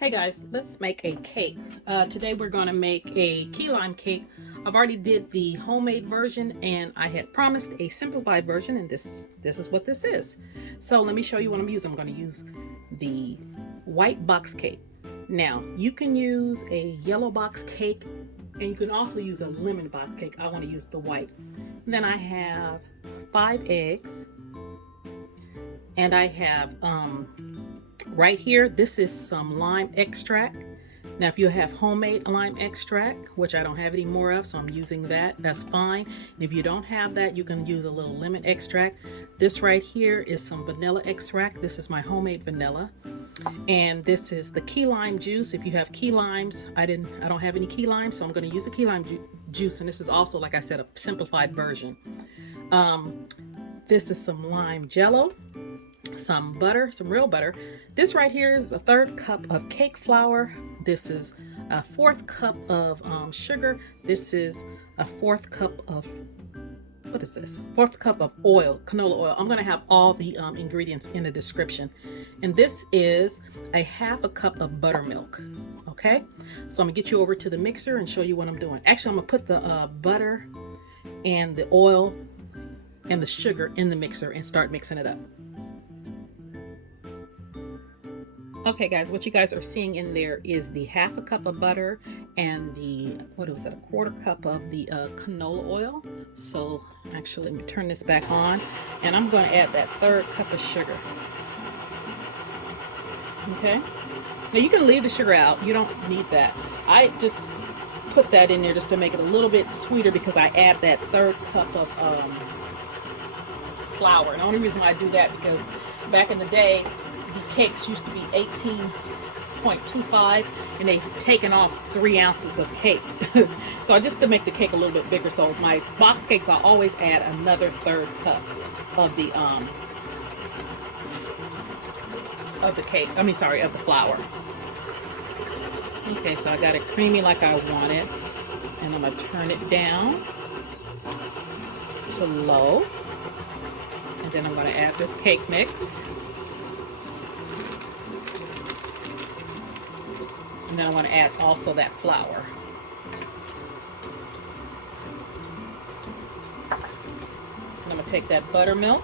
Hey guys, let's make a cake. Today we're going to make a key lime cake. I've already did the homemade version and I had promised a simplified version, and this is what this is. So let me show you what I'm using. I'm going to use the white box cake. Now you can use a yellow box cake and you can also use a lemon box cake. I want to use the white. And then I have 5 eggs and I have right here, this is some lime extract. Now, if you have homemade lime extract, which I don't have any more of, so I'm using that, that's fine. And if you don't have that, you can use a little lemon extract. This right here is some vanilla extract. This is my homemade vanilla. And this is the key lime juice. If you have key limes, I don't have any key limes, so I'm going to use the key lime juice. And this is also, like I said, a simplified version. This is some lime Jell-O, some butter, some real butter. This right here is a 1/3 cup of cake flour. This is a 1/4 cup of sugar. This is a 1/4 cup of, what is this? 1/4 cup of oil, canola oil. I'm going to have all the ingredients in the description. And this is a 1/2 cup of buttermilk. Okay, so I'm gonna get you over to the mixer and show you what I'm doing. Actually, I'm gonna put the butter and the oil and the sugar in the mixer and start mixing it up. Okay guys, what you guys are seeing in there is the 1/2 cup of butter and the, what was it, a 1/4 cup of the canola oil. So actually, let me turn this back on and I'm going to add that 1/3 cup of sugar. Okay, now you can leave the sugar out, you don't need that. I just put that in there just to make it a little bit sweeter because I add that 1/3 cup of flour. And the only reason I do that because back in the day, the cakes used to be 18.25 and they've taken off 3 ounces of cake. So just to make the cake a little bit bigger. So my box cakes, I always add another 1/3 cup of the cake. I mean, sorry, of the flour. Okay, so I got it creamy like I want it, and I'm gonna turn it down to low, and then I'm gonna add this cake mix. And then I want to add also that flour. And I'm going to take that buttermilk.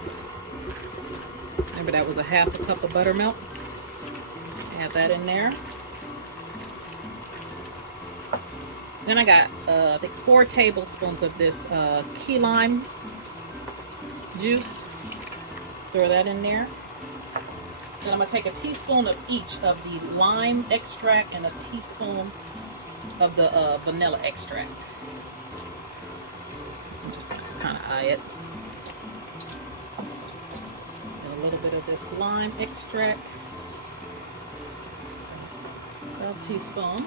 Remember that was a 1/2 cup of buttermilk. Add that in there. Then I got I think 4 tablespoons of this key lime juice. Throw that in there. And I'm going to take a teaspoon of each of the lime extract and a teaspoon of the vanilla extract. And just kind of eye it. And a little bit of this lime extract. A teaspoon.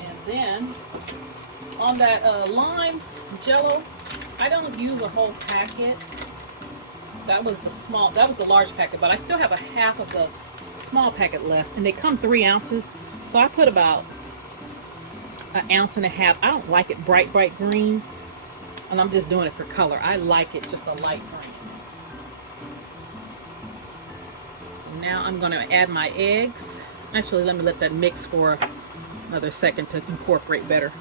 And then on that lime Jell-O, I don't use a whole packet. That was the large packet, but I still have a 1/2 of the small packet left, and they come 3 ounces. So I put about 1.5 ounces. I don't like it bright green, and I'm just doing it for color. I like it just a light green. So now I'm going to add my eggs. Actually, let me let that mix for another second to incorporate better.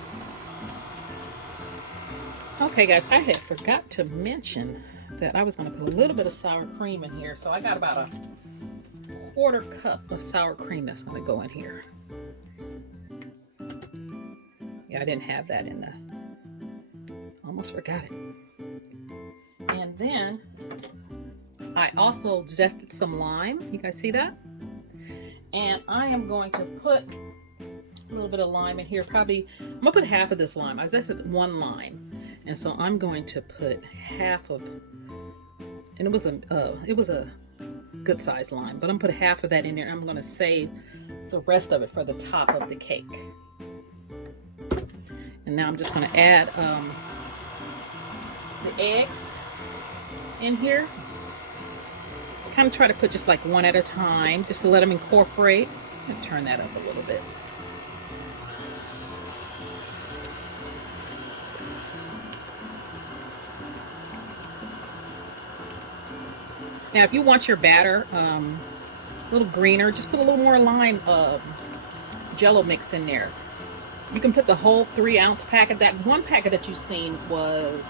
Okay guys, I had forgot to mention that I was going to put a little bit of sour cream in here. So I got about a 1/4 cup of sour cream that's going to go in here. Yeah, I didn't have that in the, almost forgot it. And then I also zested some lime. You guys see that? And I am going to put a little bit of lime in here. Probably, I'm going to put 1/2 of this lime. I zested 1 lime. And so I'm going to put 1/2 of, and it was a good sized lime, but I'm gonna put 1/2 of that in there. I'm going to save the rest of it for the top of the cake. And now I'm just going to add the eggs in here. Kind of try to put just like 1 at a time, just to let them incorporate. And turn that up a little bit. Now, if you want your batter a little greener. Just put a little more lime Jell-O mix in there. You can put the whole 3-ounce packet. That one packet that you've seen was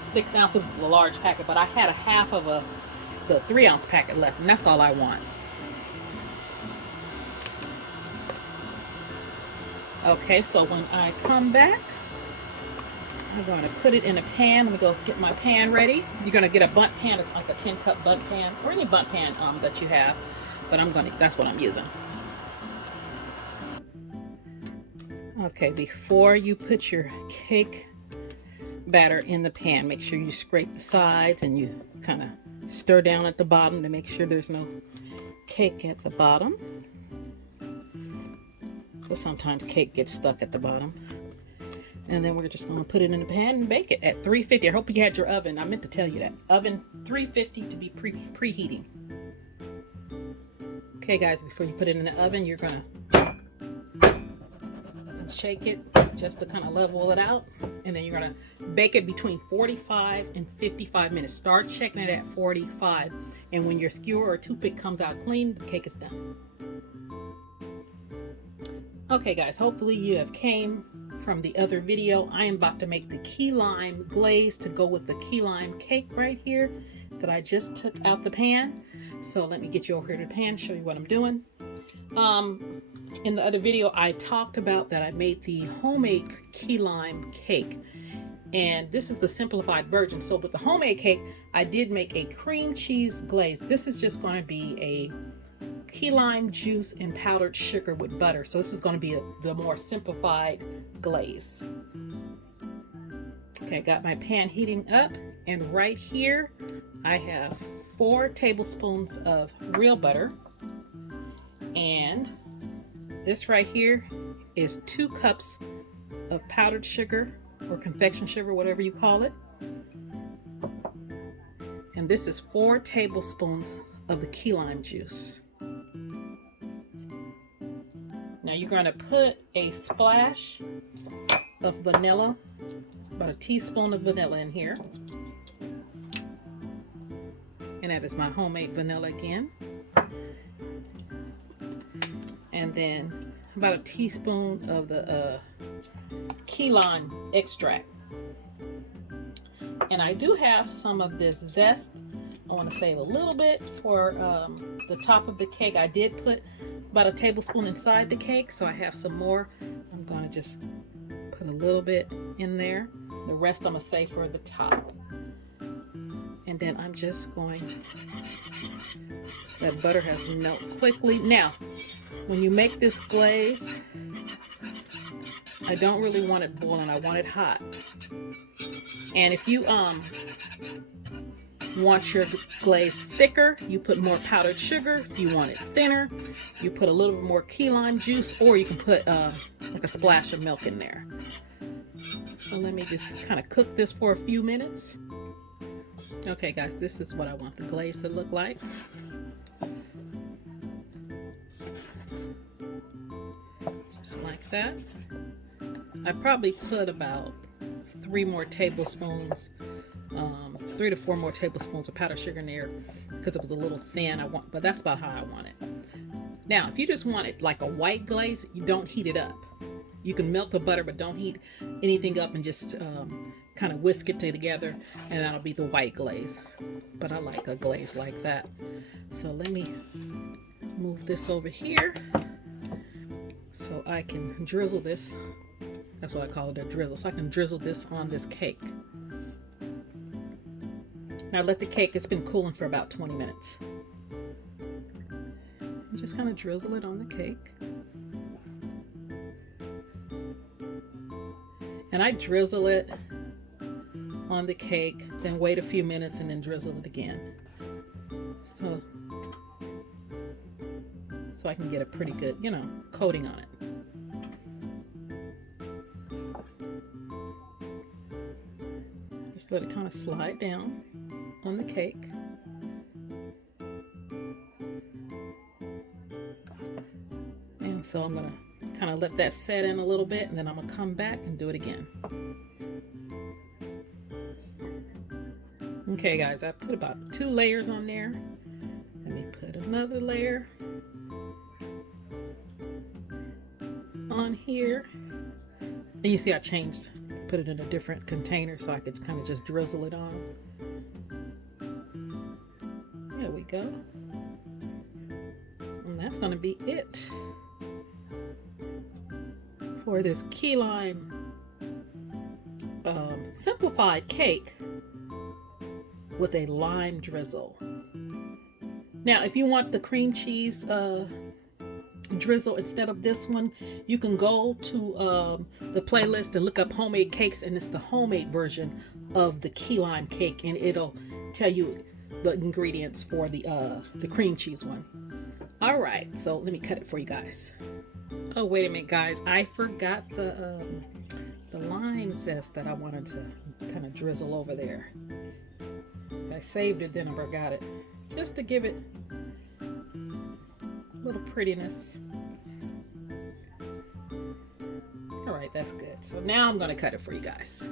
6 ounces. It was the large packet, but I had a half of the 3-ounce packet left, and that's all I want. Okay, so when I come back, I'm going to put it in a pan. Let me go get my pan ready. You're going to get a Bundt pan, like a 10-cup Bundt pan, or any Bundt pan that you have. But that's what I'm using. Okay, before you put your cake batter in the pan, make sure you scrape the sides and you kind of stir down at the bottom to make sure there's no cake at the bottom. But sometimes cake gets stuck at the bottom. And then we're just going to put it in the pan and bake it at 350. I hope you had your oven. I meant to tell you that. Oven 350 to be preheating. Okay, guys, before you put it in the oven, you're going to shake it just to kind of level it out. And then you're going to bake it between 45 and 55 minutes. Start checking it at 45. And when your skewer or toothpick comes out clean, the cake is done. Okay, guys, hopefully you have came from the other video. I am about to make the key lime glaze to go with the key lime cake right here that I just took out the pan. So let me get you over here to the pan, show you what I'm doing. In the other video, I talked about that I made the homemade key lime cake, and this is the simplified version. So with the homemade cake, I did make a cream cheese glaze. This is just going to be a key lime juice and powdered sugar with butter. So this is going to be the more simplified glaze. Okay, I got my pan heating up, and right here I have 4 tablespoons of real butter, and this right here is 2 cups of powdered sugar or confection sugar, whatever you call it. And this is 4 tablespoons of the key lime juice. Now you're going to put a splash of vanilla, about a teaspoon of vanilla in here. And that is my homemade vanilla again. And then about a teaspoon of the key lime extract. And I do have some of this Zest. I want to save a little bit for the top of the cake. I did put about a tablespoon inside the cake, so I have some more. I'm going to just put a little bit in there. The rest I'm going to save for the top. And then I'm just going, that butter has melted quickly. Now, when you make this glaze, I don't really want it boiling. I want it hot. And if you want your glaze thicker, you put more powdered sugar. If you want it thinner, you put a little bit more key lime juice, or you can put like a splash of milk in there. So let me just kind of cook this for a few minutes. Okay, guys, this is what I want the glaze to look like. Just like that. I probably put about 3 more tablespoons, 3 to 4 more tablespoons of powdered sugar in there because it was a little thin. But that's about how I want it. Now, if you just want it like a white glaze, you don't heat it up. You can melt the butter, but don't heat anything up, and just kind of whisk it together, and that'll be the white glaze. But I like a glaze like that. So let me move this over here so I can drizzle this. That's what I call it, a drizzle. So I can drizzle this on this cake. Now let the cake, it's been cooling for about 20 minutes. And just kind of drizzle it on the cake. And I drizzle it on the cake, then wait a few minutes and then drizzle it again. So I can get a pretty good, coating on it. Just let it kind of slide down on the cake. And so I'm going to kind of let that set in a little bit, and then I'm going to come back and do it again. Okay, guys, I put about 2 layers on there. Let me another layer on here. And you see I changed, put it in a different container so I could kind of just drizzle it on. There we go. And that's going to be it for this key lime simplified cake with a lime drizzle. Now, if you want the cream cheese drizzle instead of this one, you can go to the playlist and look up homemade cakes, and it's the homemade version of the key lime cake, and it'll tell you the ingredients for the cream cheese one. All right, so let me cut it for you guys. Oh, wait a minute, guys. I forgot the lime zest that I wanted to kind of drizzle over there. I saved it, then I forgot it. Just to give it a little prettiness. All right, that's good. So now I'm going to cut it for you guys.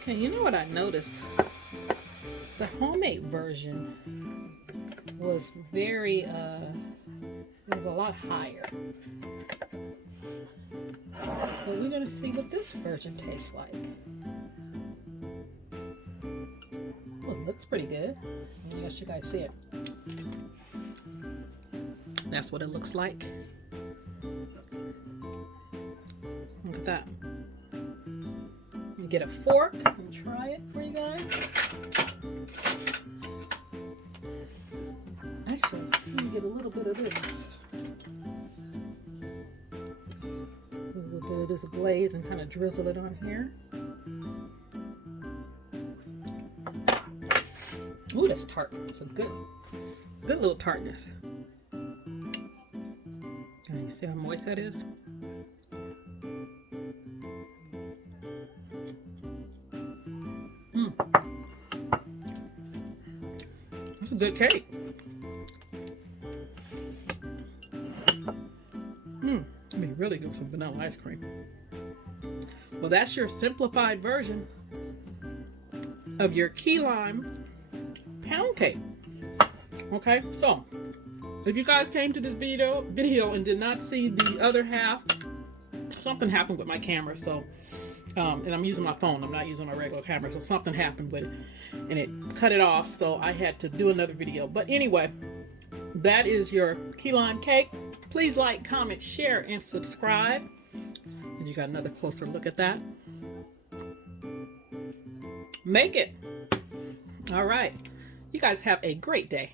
Okay, you know what I noticed? The homemade version was very, it was a lot higher. But we're going to see what this version tastes like. Oh, it looks pretty good. I guess you guys see it. That's what it looks like. Look at that. Let me get a fork and try it for you guys. Actually, let me get a little bit of this. A little bit of this glaze and kind of drizzle it on here. Ooh, that's tart. It's a good little tartness. And you see how moist that is? It's a good cake. It'd be really good with some vanilla ice cream. Well, that's your simplified version of your key lime pound cake. Okay, so if you guys came to this video and did not see the other half, something happened with my camera. So and I'm using my phone, I'm not using my regular camera, so something happened with it and it cut it off, so I had to do another video. But anyway, that is your key lime cake. Please like, comment, share, and subscribe. And you got another closer look at that. Make it. All right, you guys have a great day.